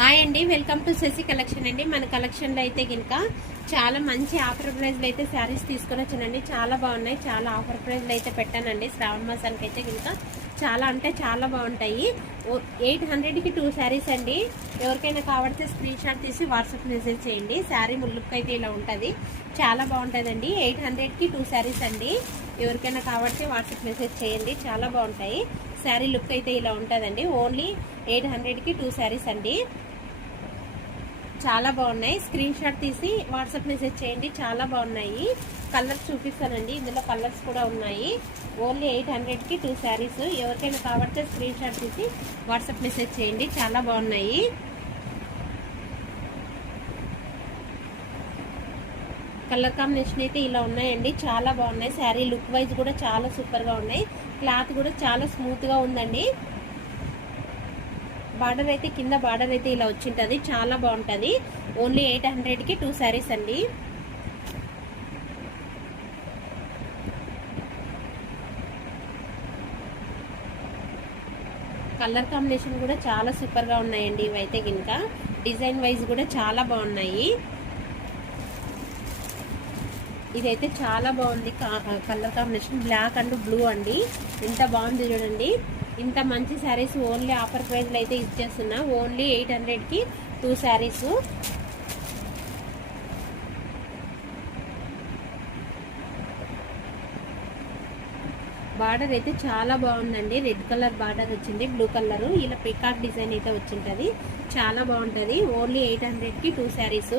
Hi అండి, welcome to Shashi collection అండి. మన కలెక్షన్లో అయితే గినక చాలా మంచి ఆఫర్ ప్రైస్లో అయితే శారీస్ తీసుకొని వచ్చానండి. చాలా బాగున్నాయి. చాలా ఆఫర్ ప్రైస్లో అయితే పెట్టానండి. శ్రావణ మాసానికి అయితే గినక చాలా అంటే చాలా బాగుంటాయి. 800కి 2 శారీస్ అండి. ఎవరికైనా కావాల్సిన స్క్రీన్ షాట్ తీసి వాట్సాప్ మెసేజ్ చేయండి. శారీ ముల్లుక్ అయితే ఇలా ఉంటుంది. చాలా బాగుంటుందండి. 800కి 2 శారీస్ అండి. ఎవరికైనా కావాల్సి వాట్సాప్ మెసేజ్ చేయండి. చాలా బాగుంటాయి. శారీ లుక్ అయితే ఇలా ఉంటుందండి. ఓన్లీ 800కి 2 శారీస్ అండి. చాలా బాగున్నాయి. స్క్రీన్ షాట్ తీసి వాట్సాప్ మెసేజ్ చేయండి. చాలా బాగున్నాయి. కలర్స్ చూపిస్తానండి. ఇందులో కలర్స్ కూడా ఉన్నాయి. ఓన్లీ 800కి 2 శారీస్. ఎవరికైనా కావాలంటే స్క్రీన్ షాట్ తీసి వాట్సాప్ మెసేజ్ చేయండి. చాలా బాగున్నాయి. కలర్ కాంబినేషన్ అయితే ఇలా ఉన్నాయండి. చాలా బాగున్నాయి. శారీ లుక్ వైజ్ కూడా చాలా సూపర్గా ఉన్నాయి. క్లాత్ కూడా చాలా స్మూత్గా ఉందండి. బార్డర్ అయితే కింద బార్డర్ అయితే ఇలా వచ్చింటది. చాలా బాగుంటుంది. ఓన్లీ 800కి 2 శారీస్ అండి. కలర్ కాంబినేషన్ కూడా చాలా సూపర్గా ఉన్నాయండి. ఇవైతే గినక డిజైన్ వైజ్ కూడా చాలా బాగున్నాయి. ఇదైతే చాలా బాగుంది. Colour combination black and blue అండి. ఎంత బాగుంది చూడండి. ఇంత మంచి శారీస్ ఓన్లీ ఆఫర్ ప్రైస్లో అయితే ఇచ్చేస్తున్నా. ఓన్లీ 800కి 2 శారీస్. బార్డర్ అయితే చాలా బాగుందండి. రెడ్ కలర్ బార్డర్ వచ్చింది. బ్లూ కలర్ ఇలా పికాక్ డిజైన్ అయితే వచ్చింటది. చాలా బాగుంటుంది. ఓన్లీ 800కి 2 శారీస్.